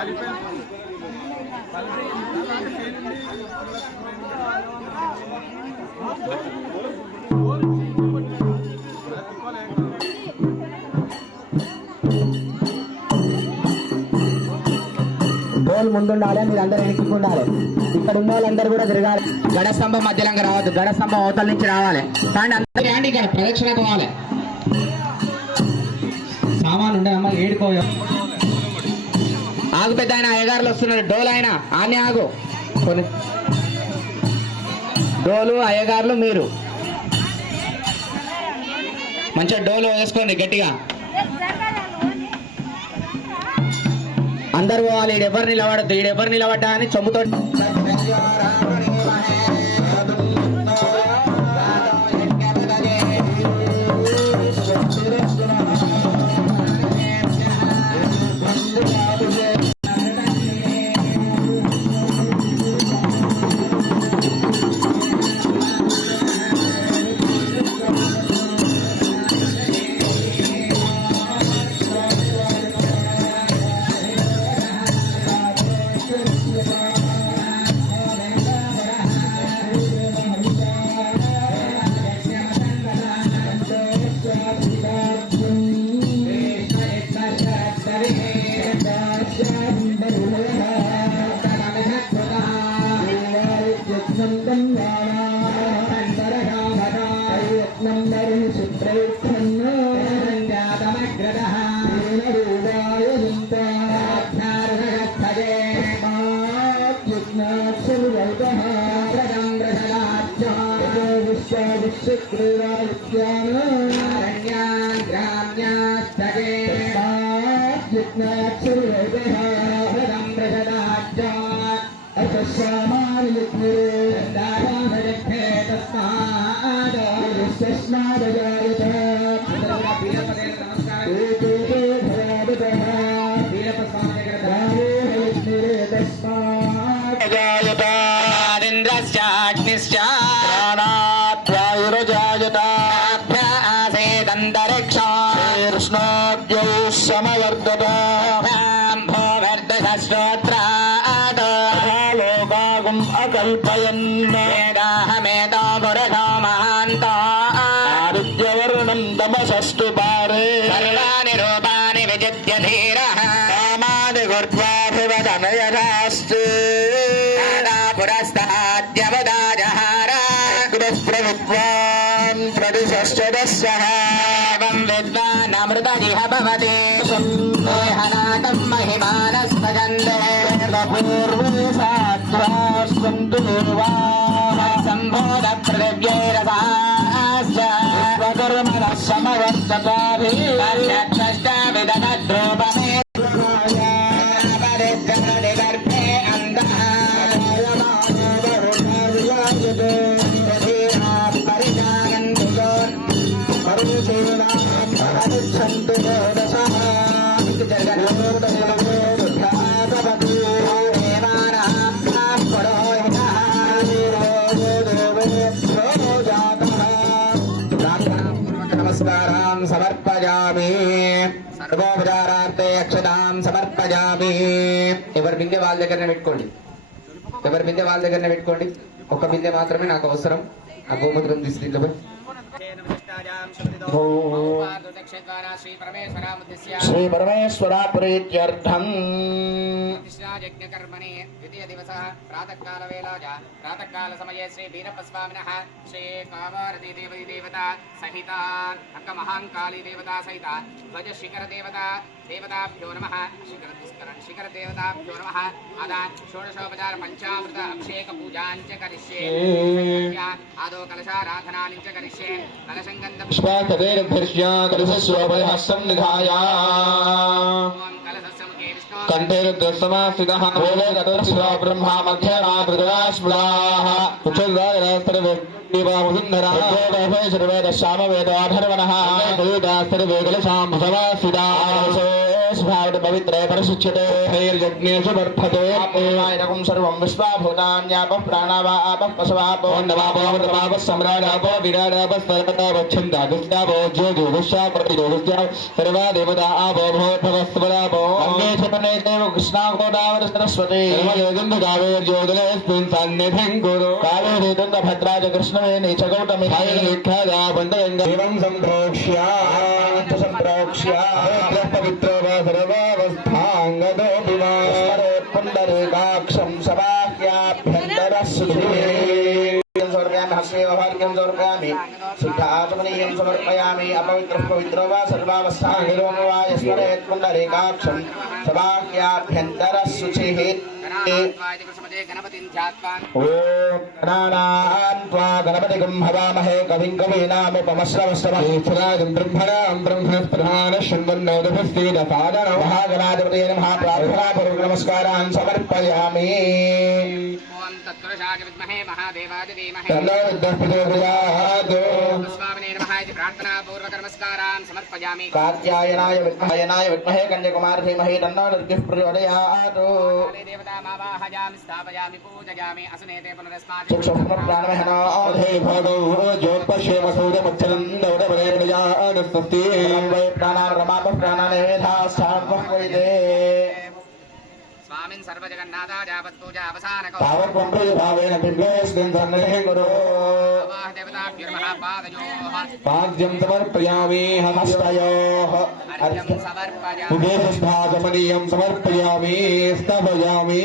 డోల్ ముందుండాలి, మీరు అందరూ వెనక్కి ఉండాలి. ఇక్కడ ఉన్న వాళ్ళందరూ కూడా తిరగాలి. గడస్తంభం మధ్యలోకి రావద్దు, గడస్తంభం అవతల నుంచి రావాలి. కానీ అందరూ రండి, ఇక్కడ ప్రదక్షిణ పోవాలి. సామాన్ ఉండే అమ్మ ఏడుకోవాలి. ఆగు పెద్ద ఆయన, అయ్యగారులు వస్తున్నారు. డోలు ఆయన ఆనే ఆగు. డోలు అయ్యగారులు మీరు మంచిగా డోలు వేసుకోండి గట్టిగా. అందరు పోవాలి. ఈడెవరు నిలబడద్దు, ఈడెవరు నిలబడ్డా అని చొమ్ముతో ఎవరి బిందె వాళ్ళ దగ్గరనే పెట్టుకోండి. ఎవరి బిందె వాళ్ళ దగ్గరనే పెట్టుకోండి. ఒక బిందె మాత్రమే నాకు అవసరం. ఆ గోమూత్రం తీసి దీంట్లో శ్రీ పరమేశ్వర ప్రీత్యర్థం యజ్ఞకర్మణి ద్వితీయ దివస ప్రాతకాల వేళాజ ప్రాతకాల సమయే శ్రీ వీరప్ప స్వామినః శ్రీ కామారతి దేవీ దేవత సహిత అక్క మహాంకాళీ దేవత సహిత ధ్వజ శిఖర దేవత దేవతాభ్యో నమః శిఖర దేవతాభ్యో నమః ఆదా షోడశోపచార పంచామృత అభిషేక పూజాంచ కరిష్యే ఆదో కలశారాధనానించ కరిష్యే కలశంగంధ పుష్పకవేర్భర్ష్య కలశస్వభయహస్తం నిధాయ కంఠే రుద్రసమాస్థితః భోగే గతోచ్ఛిదో బ్రహ్మా మధ్యనా త్రిదశాస్మృతాః ఉచ్చల్దారస్తరవేదీవాముసుందరः సర్వేదశామవేదాధర్వణः కలుదాస్తరవేకలశాం సమాస్థితాः स्वभाव पवित्र परिशुच्यते हरिर्यज्ञे समर्पते आपोवायकं सर्वं विश्वाभूतान्यापः प्राणावापः पशवापो नवापो सम्राडापो विराडापः सर्वतावच्छन्दागस्यापो ज्योतिर्गस्यापतिर्गस्या सर्वा देवता आपो भवस्वरापो अंगे छपने देव कृष्णागोदावरी सरस्वती कावेर्योदयस्मिन् सन्निधिं कुरु कावेरी तुङ्गभद्राज कृष्णवेणी च गौतमी विख्याता बन्धगङ्गा एवं सम्प्रोक्ष्य पवित्रो वा सर्वावस्थाङ्गदोऽपि वा पुण्डरीकाक्षं सभाह्याभ्यन्तरस्सुधीर्यं हस्मेवभार्यं समर्पयामि शुद्धात्मनीयं समर्पयामि अपवित्रः पवित्रो वा सर्वावस्थाङ्गदोऽपि वा यस्मरेत् पुण्डरीकाक्षं सभाह्याभ्यन्तरस्सुचिः गणपतिगं हवामहे कविं कवीनामुपमश्रवस्तमं ब्रह्मणां ब्रह्मणस्प्रधानः शृण्वन्नोदभस्तेदपादनः महागणाधिपतये नमः प्रार्थनापूर्वक नमस्कारान् समर्पयामि। तत्पुरुषाय विद्महे महादेवाय धीमहि तन्नो विद्युः प्रचोदयात्। स्वामिने नमः इति प्रार्थनापूर्वक नमस्कारान् समर्पयामि। कात्यायनाय विद्महे कन्याकुमारी धीमहि तन्नो विद्युः प्रचोदयात्। देवतामावाहयामि स्थापयामि पूजयामि असनेते पुनरस्मात् चक्षुष्प्राणमहनाधे भगो ज्योत्पश्येम सूर्यमुच्चनन्दवरवरे प्रजानस्तस्ति वै प्राणारमापः प्राणानेवेधास्थानमः वैदे स्वामिन् सर्वजगन्नाथाय यावत्पूजा अवसानको तावत्प्रभावेन बिम्बेस्मिन् सन्निधिं कुरु देवताभ्यर्मः पादयोः पाद्यं समर्पयामि हस्तयोः अर्घ्यं समर्पयामि उभयहस्ताचमनीयं समर्पयामि स्थापयामि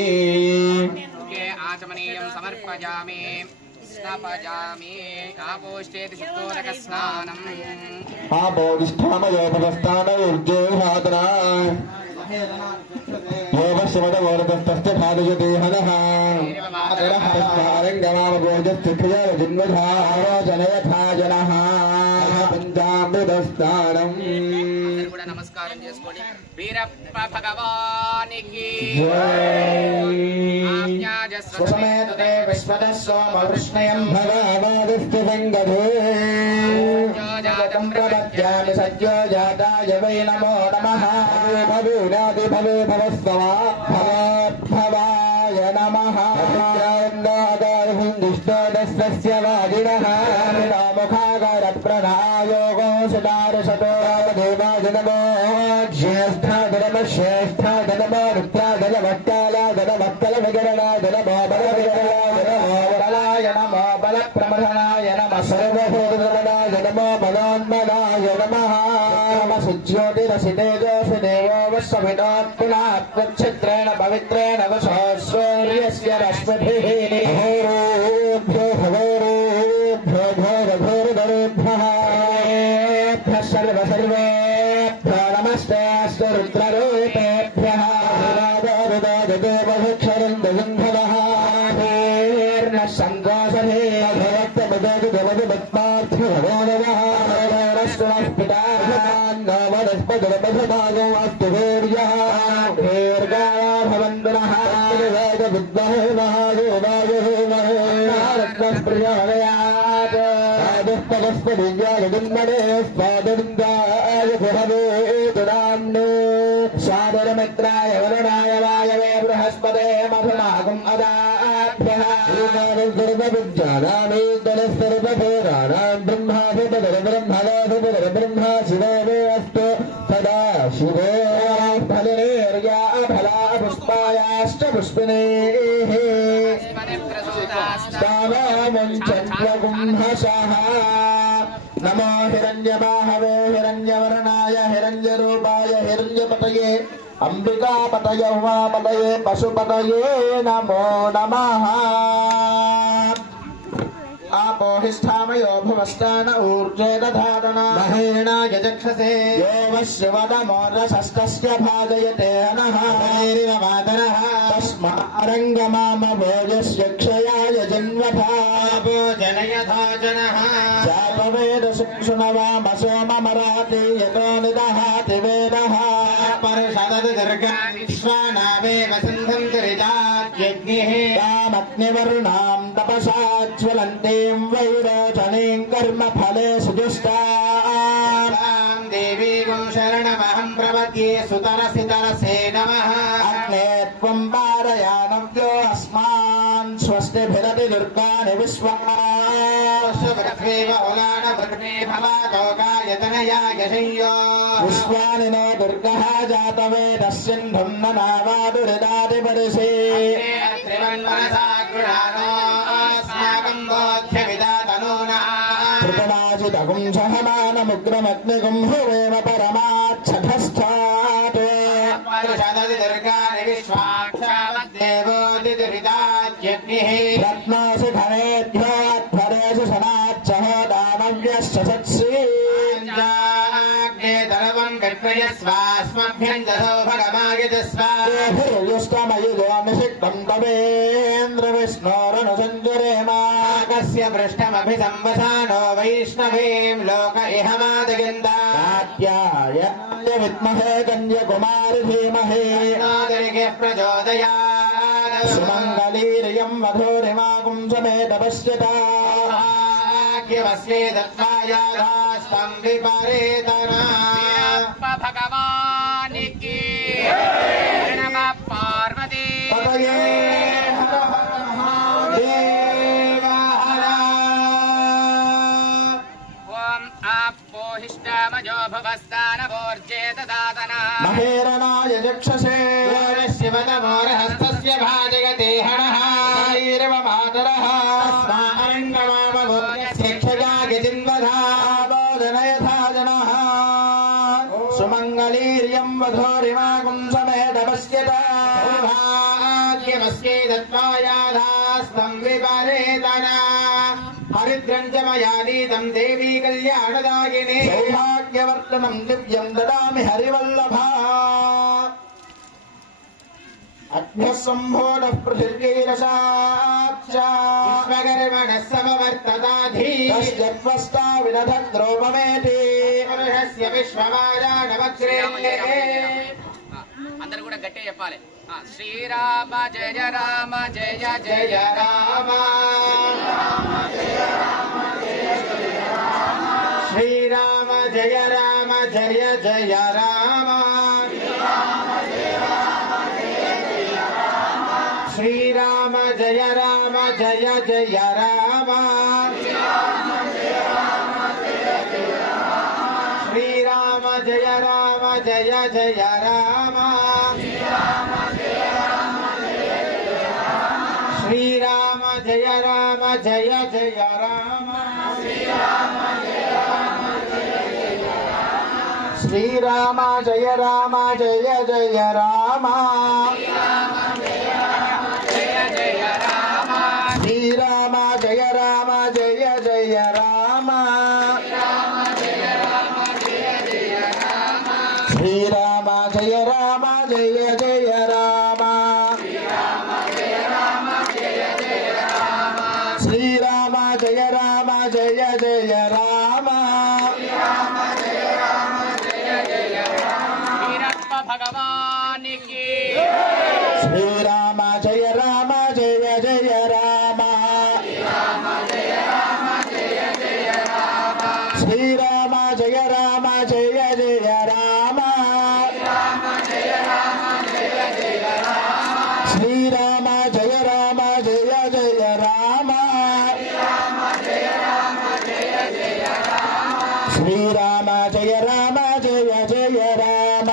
आचमनीयं समर्पयामि स्थापयामि आपोष्टेति शुद्धोदकस्नानम् आपोदिष्ठामयोपदस्थानयोर्जेहातना योगस्वदवरदस्तस्य खादयते हनः तस्मारङ्गमामगोजस्य क्रियाजन्मधारोजनयथा जनः पञ्चामृतस्नानम् నమస్కారం చేసుకోండి వీరప్ప భగవానికి స్వసమేతే విశ్వదస్సోమవృష్ణయం భగవాదస్తు సంగధే ప్రపద్యామి సజ్జో జాతాయ వై నమో నమః భవేనాది భవే భవస్వా భవాయ నమః హిందుష్టోదస్య వాజినః ముఖాగార ప్రణాయోగో సుదారసతో దేవాజనమో జ్యేష్ఠాదనమో రుద్రాదనమట్టాలాదనమక్కల విగరణాదనమోబలవిగరణాదనమోబలాయ నమో బలప్రమథనాయ నమః సర్వభూతనాయ నమో బలోన్మనాయ నమః సుజ్యోతిరసితేజోసి దేవో వస్సవినోత్పునాత్మచ్ఛిద్రేణ పవిత్రేణ వశో సూర్యస్య రశ్మిభిః హోరేభ్యో హవేరేభ్యో ఘోరఘోరధరేభ్యः सर्वेभ्यो नमस्ते अस्तु रुद्ररूपेभ्यः देवक्षरन्दः सन्तोषे भगवत्पिताभगो अस्तु वीर्यः दीर्घाया भवन्तुनः विद्महे महादेवाय दुष्पदस्पदिव्यागुन्मने स्वादविन्दाय गुहवे दुराम्ने स्वादरमित्राय वरुणाय वायवे बृहस्पते मधुमागुम् अदाभ्यः सर्वविद्यानामे दलसर्वभूराणां ब्रह्मा शिवो मे अस्तु सदा शिवो फलेर्या फला पुष्पायाश्च पुष्पिनेः चन्द्रगुंहसः नमो हिरण्यबाहवे हिरण्यवर्णाय हिरण्यरूपाय हिरण्यपतये अंबिकापतये उमापतये पशुपतये नमो नमः आपोहिष्ठामयो भुवस्तान ऊर्जे दधातन महेणाय चक्षसे यो वश्यवदमोरसस्तस्य भाजयते नः हरिर्वादनः तस्मारङ्गमामभोजस्य क्षयाय जन्मभावो जनयथा जनः चापवेदसुक्षुणवामसो ममराति यतो निदहाति वेदः परषदति दीर्घानि विश्वानामेव सन्धन्ति ऋजात्यग्निः तामग्निवर्णां तपसा ज्वलन्तीं वैरोचनीं कर्मफले सुजुष्टां देवी गो शरणमहं प्रपद्ये सुतरसि तरसे नमः अग्ने त्वं पारयानव्यो अस्मान् स्वस्तिभिरति दुर्गाणि पृथ्वी बहुलान पृथ्वी भवातोकायतनया यशय्यो विश्वानि नो दुर्गः जातवेदस्सिन्धुं न नावादुरिदादिपरिषे त्रिवन्मनसा गृहाणो अस्माकं बोध्यविदातनूना कृतनाजितगुं सहमानमुग्रमग्निगुं हुवेम परमाच्छठस्थात् परुषदति दुर्गानि विश्वाक्षावद्देवोदिदुरिताज्ञः रत्नासि धनेभ्योऽध्वरेषु शनाच्चः दानव्यश्च सत्सि धनवं कल्पयस्वास्मभ्यञ्जसो भगमायजस्व युष्टमयुजोनिषिक्तं तवेन्द्रविष्णोरनुसञ्जरेम कस्य पृष्ठमभिसंवसानो वैष्णवीं लोक इह मादयन्ता कात्याय विद्महे कन्यकुमारि धीमहि नागरिके प्रचोदयात् सुमङ्गलीर्यं मधुरिमागुं समेत पश्यता भाग्यवस्ये दत्तायादास्तं विपरीतना भगवान की नमः पार्वती पतये हर हर महादेव हर ओम आपोहिष्टामजो भवस्तानवोर्जे ददातना महेरणाय चक्षसे शिवतमोरहस्तस्य भाजयते हणः ैरव मातरः अस्मारङ्गमामभोजनयथा जनः सुमङ्गलीर्यं वधूरिमागुं समेत पश्यता भाग्यमस्यै दत्त्वायाधास्तं विपरेतना हरिद्रं च मया नीतं देवी कल्याणदायिनी सौभाग्यवर्धनं दिव्यं ददामि हरिवल्लभा अग्न्यः सम्भोडः पृथिव्यैरसाच्च विश्वकर्मणः समवर्तताधि तस्यत्वस्ता विदधद्रोपमेति पुरुषस्य विश्वमायानवक्रे అందరూ కూడా గట్టిగా చెప్పాలి శ్రీరామ జయ రామ జయ जय राम श्रीराम जय राम जय जय राम श्रीराम जय राम जय जय राम श्रीराम जय राम जय जय राम श्रीराम जय राम जय जय राम श्रीराम जय राम जय जय राम श्रीराम जय राम जय जय राम श्रीराम जय राम जय जय राम श्रीराम जय राम जय जय राम वीरप्प भगवान की श्रीराम जय राम जय जय राम श्रीराम जय राम जय जय राम श्रीराम जय राम जय जय राम श्रीराम जय राम जय जय राम श्रीराम जय राम जय जय राम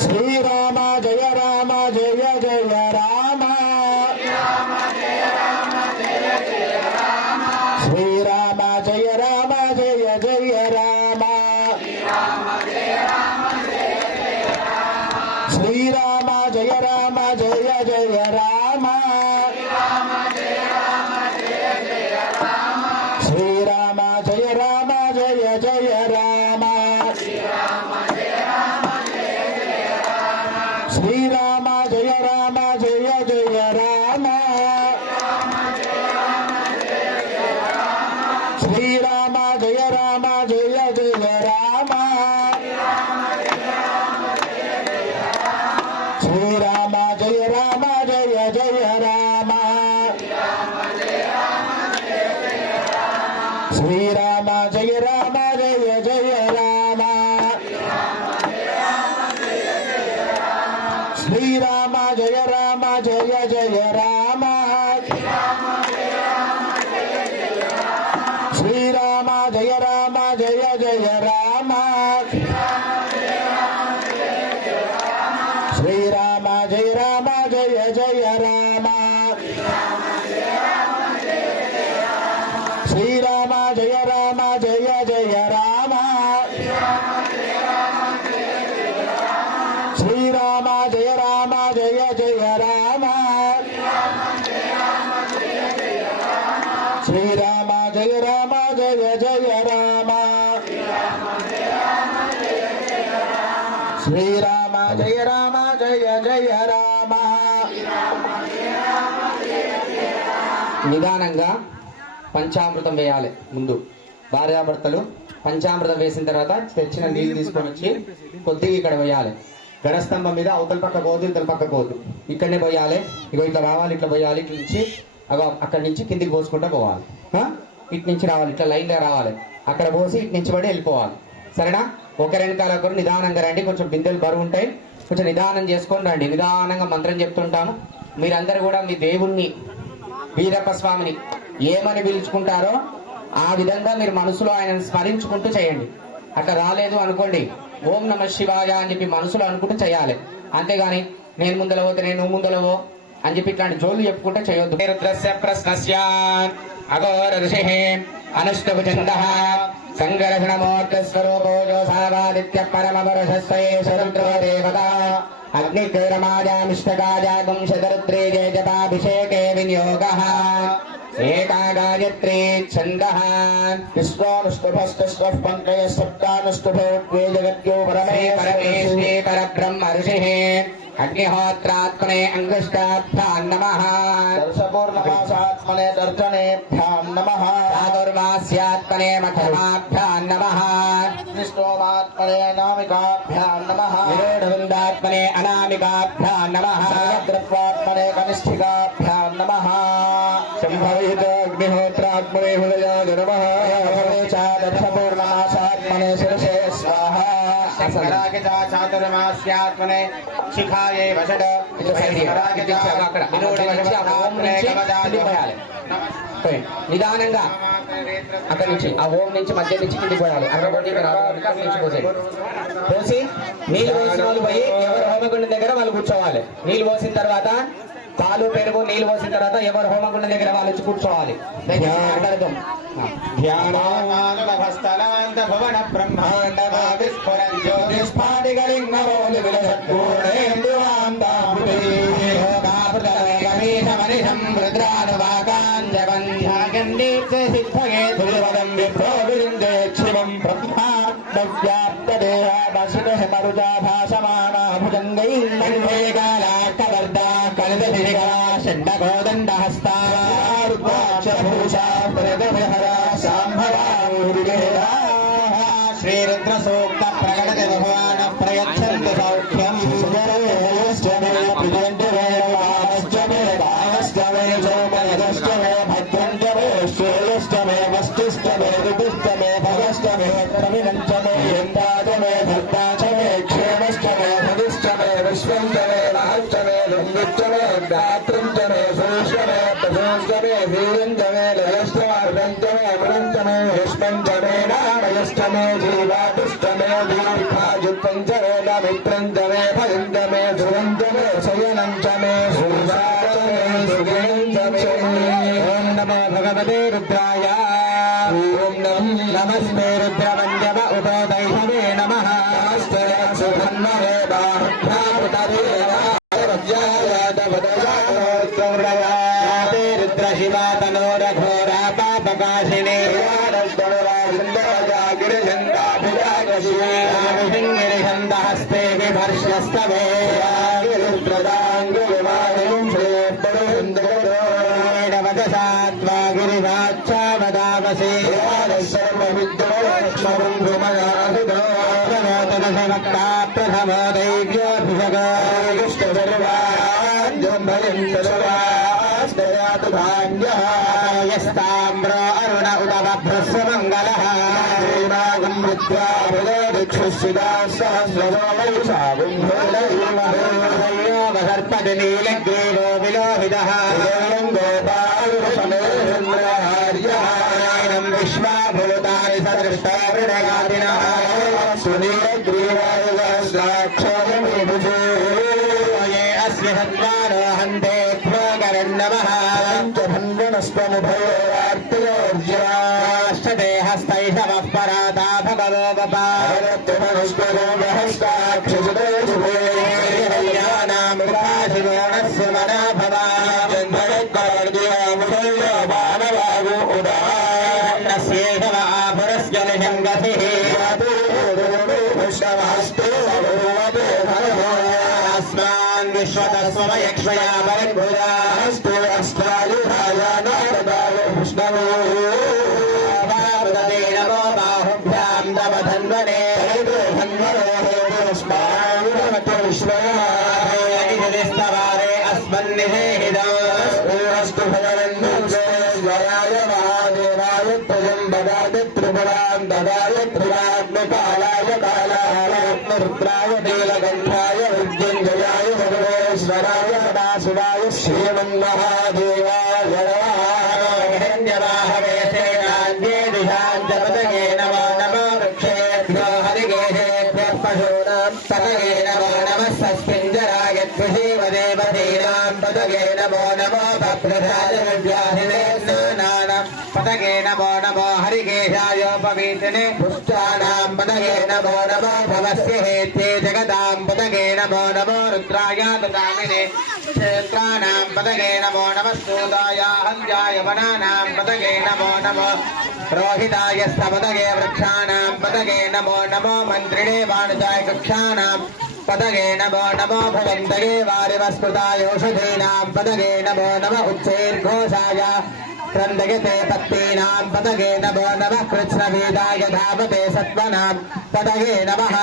श्रीराम जय राम जय जय राम श्रीराम जय राम जय जय राम श्रीराम जय राम जय जय राम श्रीराम जय राम जय जय राम श्रीराम जय राम जय जय राम श्रीराम जय राम जय जय राम श्रीराम శ్రీరామ జయ రామ జయ జయ రామ శ్రీరామ జయ రామ జయ జయ రామ శ్రీరామ జయ రామ జయ జయ రామ శ్రీరామ జయ రామ జయ జయ రామ శ్రీరామ జయ రామ జయ జయ రామ శ్రీరామ జయ రామ జయ జయ రామ శ్రీరామ జయ రామ జయ జయ రామ. నిదానంగా పంచామృతం వేయాలి. ముందు భార్యాభర్తలు పంచామృతం వేసిన తర్వాత తెచ్చిన నీళ్లు తీసుకొని వచ్చి కొద్దిగా ఇక్కడ వేయాలి. గణస్తంభం మీద అవతల పక్క పోదు, ఇతల పక్క పోదు, ఇక్కడనే పోయాలి. ఇగో ఇట్లా రావాలి, ఇట్లా పోయాలి, ఇట్ల నుంచి అక్కడి నుంచి కిందికి పోసుకుంటూ పోవాలి. ఇటు నుంచి రావాలి, ఇట్లా లైన్గా రావాలి, అక్కడ పోసి ఇటు నుంచి పడి వెళ్ళిపోవాలి. సరేనా? ఒకరి వెనకాల ఒకరు నిదానంగా రండి. కొంచెం బిందెలు బరువు ఉంటాయి, కొంచెం నిదానం చేసుకొని రండి. నిదానంగా మంత్రం చెప్తుంటాము. మీరందరూ కూడా మీ దేవుణ్ణి వీరప్ప స్వామిని ఏమని పిలుచుకుంటారో ఆ విధంగా మీరు మనసులో ఆయనను స్మరించుకుంటూ చేయండి. అట్లా రాలేదు అనుకోండి, ఓం నమ శివాయ అని చెప్పి మనసులో అనుకుంటూ చేయాలి. అంతేగాని నేను ముందల పోతే నేను ముందలవో అని చెప్పి ఇట్లాంటి జోళ్ళు చెప్పుకుంటే చేయొద్దు. రుద్రస్య ప్రశ్నస్య అఘోర ఋషి అనుష్ఠభుజందః సంగరషణమూర్తిస్వరూపో జోసావాదిత్య పరమపురుషస్వయేషరుద్రో దేవతా అగ్నిగ్రమాజామిష్టగాజాగుం శతరుద్రే జపాభిషేకే వినియోగः ఏకా గాయత్రీ ఛందః విశ్వానుష్ఠభస్తస్వః పంకయ సప్తానుష్ఠభో ద్వే జగత్యో పరమేశ్వరే పరబ్రహ్మ ఋషిః అగ్నిహోత్రాత్మనే అంగుష్టాభ్యాం నమః దర్శపూర్ణమాసాత్మనే దర్శనేభ్యాం నమః చాతుర్మాస్యాత్మనే మధ్యమాభ్యాం నమః విష్ణోమాత్మనే అనామికాభ్యాం నమః విరోధవృందాత్మనే అనామికాభ్యాం నమః ద్రవ్వాత్మనే కనిష్ఠికాభ్యాం నమః సంభవిత అగ్నిహోత్రాత్మనే హృదయాయ నమః దర్శపూర్ణమాసాత్మనే శిరసే స్వాహా చాతుర్మాస్యాత్మనే శిఖాయే వషడ్ నిదానంగా అక్కడి నుంచి ఆ ఓం నుంచి మధ్య నుంచి కిందికి పోయాలి. అక్కడి నుంచి పోసి నీళ్ళు పోసిన వాళ్ళు పోయి ఎవరు హోమగుండం దగ్గర వాళ్ళు కూర్చోవాలి. నీళ్ళు పోసిన తర్వాత పాలు పెరుగు నీళ్ళు పోసిన తర్వాత ఎవరు హోమగుండం దగ్గర వాళ్ళు వచ్చి కూర్చోవాలి. భవన బ్రహ్మాండ శ్రీరుద్ర సూక్త ప్రకటన భగవాన్ ప్రయచ్చందు సౌఖ్యం జీవాటుష్టమే దీర్ఘాయుత్పంచమే మిత్రంచమే భయంచమే ధ్రువంచమే శయనంచమే ఓం నమో భగవతే రుద్రాయ ఓం నమస్తే రుద్రవంజవ ఉపోదైహవే నమః నమస్తే సుధన్వరే రుద్ర శివా తనోరఘోరా పాపకాశినే హస్తే విభర్షస్తవే గిరివాచ్చావదావసే ప్రథమో దైవ్యోభిషగస్తామ్రో అరుణ ఉదభ్రస్వమంగళః దిక్షుశిదా సహస్రో नीलग्रीवो विलोहितः गोपालुषमेन्द्रहार्यः विश्वाभूतानि सदृष्टा वृणगादिनः सुनीलग्रीवायुवाक्षोभुजे ये अस्य हन्वानो हन्ते भोगरन्नमः पञ्चभन्वनस्त्वमुभयोर्जयाष्टते हस्तैषवः पराता भगवो वपानामृताशिवोणस्य मनाभवा पुरस्य निषङ्गतिः अस्मान् विश्वतस्वमयक्षया परिभुजास्तु नमो बाहुभ्यां तव धन्वने विश्वस्तवारे अस्मन्निषेहितस्तु भगवन्वराय महादेवाय त्रिजम्बदाय त्रिपुरां ददाय त्रिरात्मकालाय कालाय नीलकण्ठाय मृत्युञ्जयाय सर्वेश्वराय सदाशिवाय श्रीमन्महादेवाय हिरण्यवाहवे सेनान्ये दिशाञ्चपतये नमो नमो वृक्षेभ्यो हरिकेशेभ्यः पशूनां पतये नमो नमः सस्मिञ्जराय देवदेवतीनां पतये नमो नमो भद्रराजविद्याधिने नानां पतये नमो नमो हरिकेशायोपवीतिने पुष्टानां पतये नमो नमो भवस्य हेत्ये जगतां पतये नमो नमो रुद्राय ददामिने क्षेत्राणां पतये नमो नमः सूताय हन्याय वनानां पतये नमो नमो रोहिताय स्तपतये वृक्षाणां पतये नमो नमो मन्त्रिणे वाणिजाय कक्षाणां पतये नमो नमो भवन्तये वारिवस्कृताय औषधीनां पतये नमो नमः उच्चैर्घोषाय क्रन्दयते पत्नीनां पतये नमो नमः कृत्स्नवेदाय धावते सत्त्वनां पतये नमः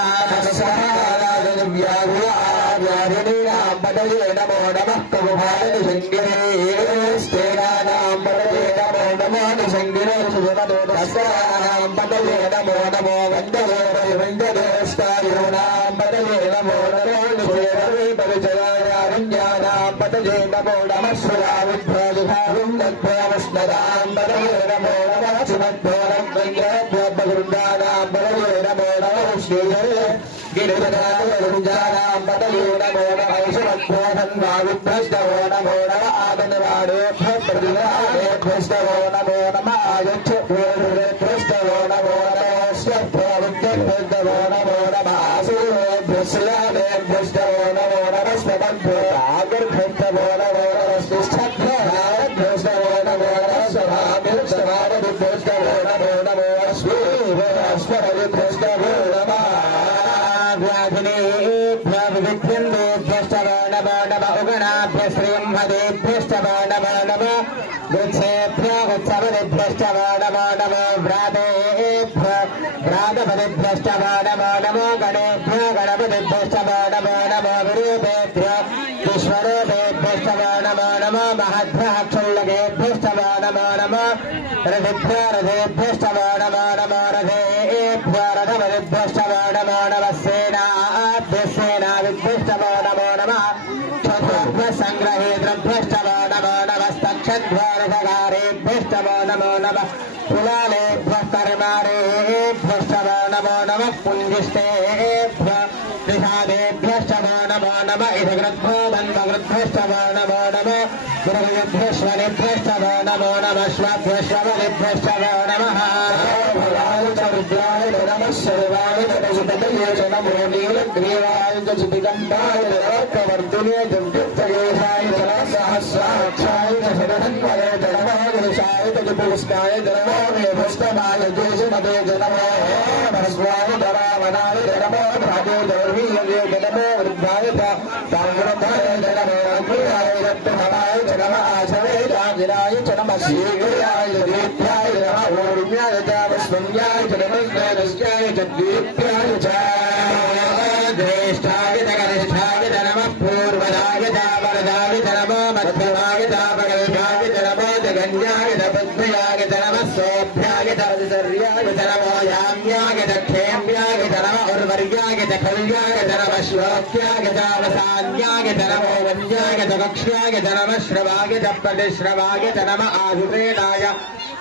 व्याधिनीनां पतये नमो नमः कवुभारनिषङ्गिरेस्तेनानां पतये नमो नमो निषङ्गिरे सुजनदोदस्तानां पतये नमो नमो वन्ददेवैन्ददेस्तायूनां पतये नमो नमो निषेरवे परिचयारण्यानां पतये नमो नमः श्रुराविभ्रविभागं लभ्यामस्मदां पतये नमो नमः सुमध्वरं वैन्द्रभ्यभगृन्दानां पतये नमो नमः श्रीहरे गिरिजनाय पतये नमो नमः सुमध्वरन्वाविभ्रष्टवो नमो नमः आदनवाडेभ्यः प्रतिराडेभ्यष्टवो नमो नमः आयच्छभ्यस्तवो नमो नमः स्वभ्यविद्यभ्यस्तवो नमो नमः आसुरेभ्यश्रियामेभ्यष्टवो नमो नमः स्वभ्यस्तवो नमो नमः स्तिष्ठभ्यस्तवो नमो नमः स्वभाभिर्षभाभिभ्यस्तवो नमो नमो अश्वेभ्यस्तवो नमः व्याधिनेभ्यः विभिन्नेभ्यस्तवो नमो नमः उगणाभ्यः श्रींहदेभ्यस्तवो नमो नमः वृक्षेभ्यः उत्सवदेभ्यस्तवो नमो नमो व्रातपदेभ्यस्तवो नमो नमो गणेभ्यः गणपतिभ्यस्तवो नमो नमो विरूपेभ्यः विश्वरूपेभ्यस्तवो नमो नमो महद्भ्यः क्षुल्लकेभ्यस्तवो नमो नमो रथेभ्यः रथेभ्यस्तवो नमो नमो रथेभ्यः रथपतिभ्यस्तवो नमो नमः सेनाभ्यः सेनाविभ्यस्तवो नमो नमः क्षत्रेभ्यः सङ्ग्रहेद्रभ्यस्तवो नमो नमः स्तक्षध्वरसकारेभ्यस्तवो नमो नमः कुलालेभ्यः कर्मारेभ्यस्तवो नमो नमः पुञ्जिष्टेभ्यः निषादेभ्यस्तवो नमो नमः इदग्रद्भो बन्धवृद्भ्यस्तवो नमो नमः गुरुभ्यश्वरेभ्यस्तवो नमो नमः श्वाभ्यश्वरेभ्यस्तवो नमः रुद्राय नमः सर्वाय नमः नमो नीलग्रीवाय चितिकण्ठाय नमः जगत्प्रवर्तिने सहस्राक्षाय शरणन्वये नमः गुरुशाय पुरुषाय नमो मेभस्तमाय देशमते नमो भस्वाय धरावनाय नमो भ्राते दौर्वीर्ये नमो वृद्धाय ताम्रधाय नमो अग्नियाय रक्तभवाय नमः आशवेदागिराय नमः शीघ्राय दीप्याय नमः ऊर्म्याय वस्मन्याय नमः नमस्याय दीप्याय च ज्येष्ठाय कनिष्ठाय नमः पूर्वदाय वरदाय नमो मध्यमाय पगल्भाय नमो जगन्याय पद्मयाय नमः सोभ्याय दर्याय नमो याम्याय क्षेम्याय नमः उर्वर्याय खल्याय नमः श्लोक्याय वसान्याय च नमो वन्याय च कक्ष्याय च नमः श्रवाय च प्रतिश्रवाय च नमः आहुतेनाय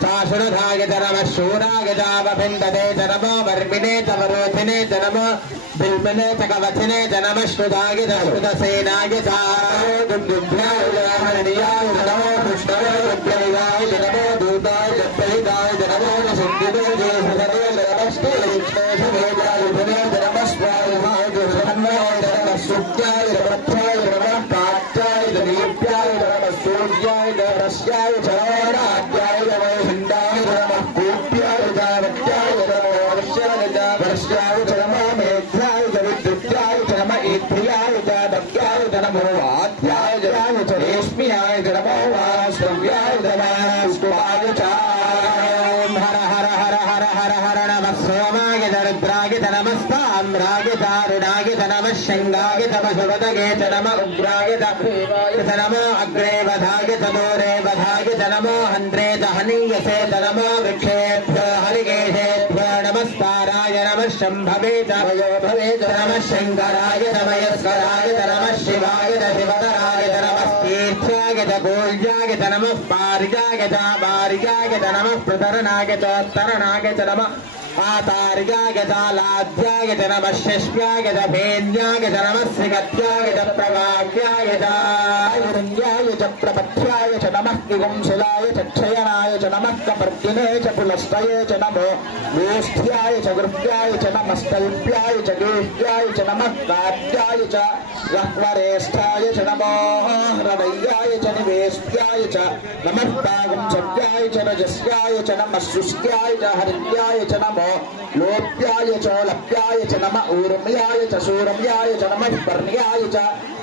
शासुरधाय च नमः शूराय चावभिन्दते च नमो वर्मिणे च वरोधिने च नमो बिल्मने च कवचिने च नमः श्रुताय च श्रुतसेनाय च दुर्भ्याय च हरणीयाय च नमो पुष्टवे रुद्रविदाय च नमो दूताय च प्रहिताय च नमो सिद्धिवे च सुधरे च नमस्ते विष्णेशवेदाय च नमः स्वाहाय च सन्मयाय च नमः सुत्याय च प्रथ्याय च नमः कात्याय च दीप्याय च नमः सूर्याय च रस्याय च राज्याय च वैहिन्दाय च नमः कूप्याय च वत्याय च नमो वर्ष्याय च वर्ष्याय च नमः मेघ्याय च विद्युत्याय च नमः इन्द्रियाय च दक्याय च नमो वाद्याय च रेश्म्याय च नमो वास्तव्याय च नमः स्तुवाय च हर हर हर हर हर हर नमः सोमाय च रुद्राय च नमस्ताम्राय च अरुणाय च नमः शङ्गाय च पशुपतये च नमः उग्राय च नमो अग्रे वधाय च दूरे वधाय च नमो हन्त्रे च हनीयसे च नमो वृक्षेभ्यो हरिकेशेभ्यो नमस्काराय नमः शम्भवे च भवे च नमः शङ्कराय च मयस्कराय च नमः शिवाय च शिवतराय च नमः तीर्थ्याय च गोल्याय च नमः पार्याय च वार्याय च नमः प्रतरणाय च तरणाय च नमः आतार्याय च लाध्याय च नमः शिष्याय च भेन्याय च नमः सिगत्याय च प्रवाह्याय च हिरण्याय च प्रपथ्याय च नमः किगुंसलाय च क्षयनाय च नमः कपर्दिने च पुलस्तये च नमो गोष्ठ्याय च गृह्याय च नमस्तल्प्याय च गेह्याय च नमः कात्याय च रह्वरेष्ठाय च नमो हृदयाय च निवेष्ट्याय च नमः पागुंसत्याय च रजस्याय च नमः शुष्क्याय च हरिद्याय च नमो लोप्याय च लप्याय च नमः ऊर्म्याय च शूरम्याय च नमः पर्ण्याय च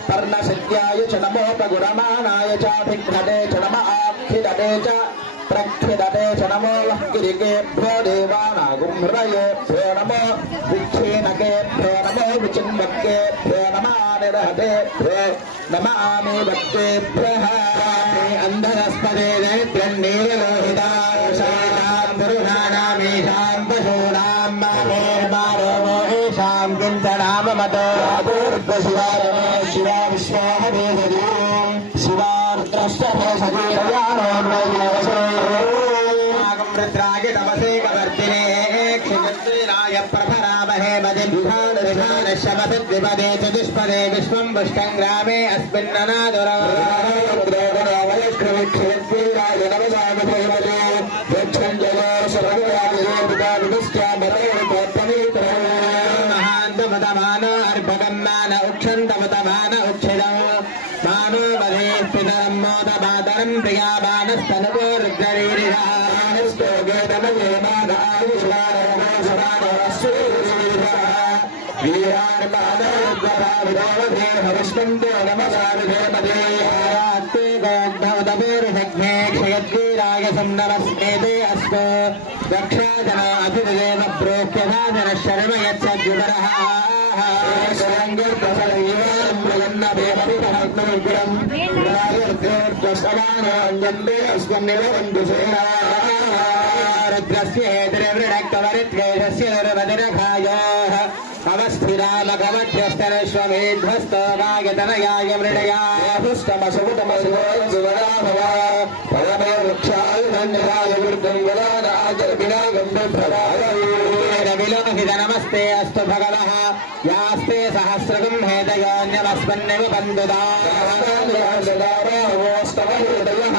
पर्णसिद्ध्याय च नमो पगुणमानाय च भिघ्नते च नमः आख्यदते च प्रख्यदते च नमो वह्किरिकेभ्यो देवानागुम्हृदयेभ्यो नमो विच्छेनकेभ्यो नमो विचिन्वक्केभ्यो नमः निरहतेभ्यो नमः आमेवक्केभ्यः अन्धनस्पदे नेत्रन्नीललोहितां पुरुषाणामेषां पशूनां मामेर्मारोमोषां किञ्चनाममत शिवा विश्वाहवेदयो शिवार्द्रश्च रुद्राय तपसे कवर्तिने क्षिगत्रीराय प्रभरामहे मदिविधानशमसद्विपदे चतुष्पदे विश्वं पुष्टं ग्रामे अस्मिन्ननादुरक्षिगत्रीराय नमसामधेमदे महान्तमतमान अर्भकं मान उक्षन्तमतमान उच्छिदं मानो बधे स्थितं मोदमातरं प्रियामानस्तनुको रुद्ररीरिषानस्तो गेतमये वीरान् मानरुद्रभाविदोमधे हविष्मन्तो नमसाविधेमदे आरात्ते गोग्धवदपूर्णघ्ने क्षयद्वीराय सम्नमस्मेते अस्तु दक्षाजना अतिदेव प्रोक्यभाजन शर्म यच्छद्युतरः रुद्रस्य हेतुर्वृणक्तवरिद्वेषस्य दुर्वदिरघायोः अवस्थिरामघवध्यस्तरश्वमेध्वस्तवायतनयाय मृडयाष्टमसुतमसुवराभव परमे वृक्षाय धन्यराय वृद्धं वदानाजर्भिनागन्धप्रभाविलोहित नमस्ते अस्तु भगवः यास्ते सहस्रगं हेतयोन्यमस्मन्निव बन्धुदास्तवहृदयः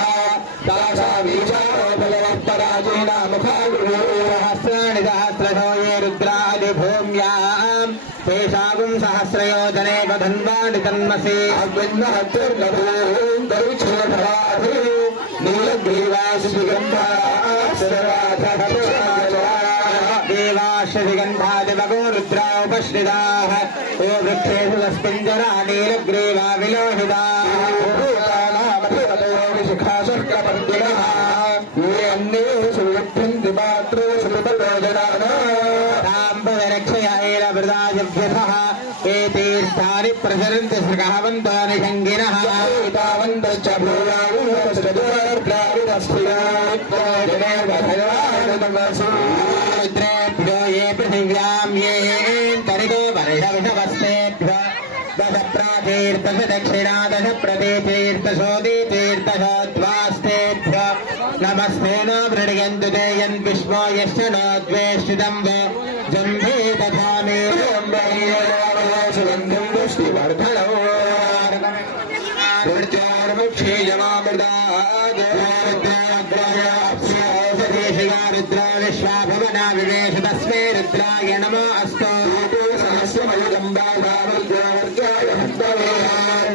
तासा बीजारोपराजीनामुखाग्रहस्राणि सहस्रशो ये रुद्रादिभूम्याम् तेषागुं सहस्रयोजने बधन्वानि तन्मसि देवाश्रिगन्धादिवगो रुद्रा उपश्रिताः ओ वृक्षेषु तस्मिञ्जरा नीलग्रीवा विलोहिताः एतीर्थानि प्रसरन्ति सृगहवन्तानि शङ्गिनः एतावन्तश्च रुद्रेभ्यो ये पृथिव्यां ये तरितो वर्षवस्तेभ्यो प्रातीर्थस दक्षिणादश प्रतीतीर्थसोदीतीर्थस द्वास्तेभ्य नमस्ते न वृण्यन्तु ते यन् विश्वो यश्च न द्वेष्टितं व जम्भे तथा मे सुगन्धं पुष्टिवर्धनौ रुद्रा विश्वा भवना विवेश तस्मै रुद्राय नमो अस्तु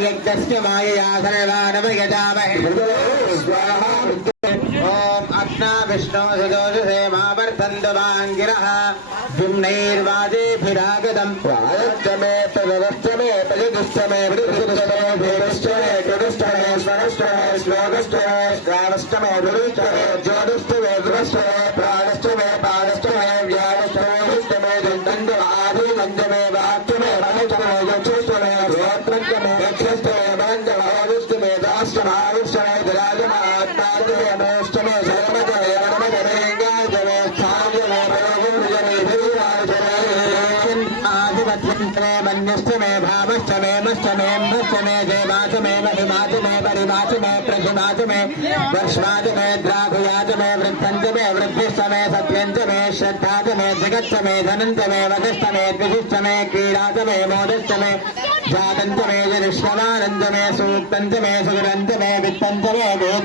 यज्ञस्य मायया सर्वानवयजामहे ॐ अग्ना विष्णो सजोषसे मावर्तन्तु वाङ्गिरः जुम्नैर्वाजेभिरागतं प्रायश्च मे प्रजवश्च मे प्रजदुश्च मे वृद्धुश्च मे भेदश्च मे कृदश्च मे स्वरश्च मे श्लोकश्च मे श्रावश्च मे गुरुश्च मे ज्योतिश्च मे ध्रुवश्च मे प्राणश्च मे पादश्च मे व्यानश्च मे हुश्च मे दन्तञ्च आदिनञ्च मे वाक्च मे मनश्च मे यक्षश्च मे श्रोत्रञ्च मे यक्षश्च मे मञ्च भावश्च मे दाश्च भावश्च मे दराजमात्माश्च मे नोश्च मे सर्वज मे वर्मज मे गाज मे स्थाज मे भगवञ्च मे भीराज मे आधिपत्यञ्च मे मन्यश्च मे भावश्च मे मश्च मे म्भश्च मे देवाच मे महिमाच मे परिमाच मे प्रतिमाच मे वर्ष्माच मे द्राघुयाच मे वृद्धञ्च मे वृद्धिश्च मे सत्यञ्च मे श्रद्धाच मे जगच्च मे धनञ्च मे वधश्च मे द्विषिश्च मे क्रीडाच मे मोदश्च मे जातञ्च मे जनिष्ठमानञ्च मे सूक्तञ्च मे सुगरञ्च मे वित्तञ्च मे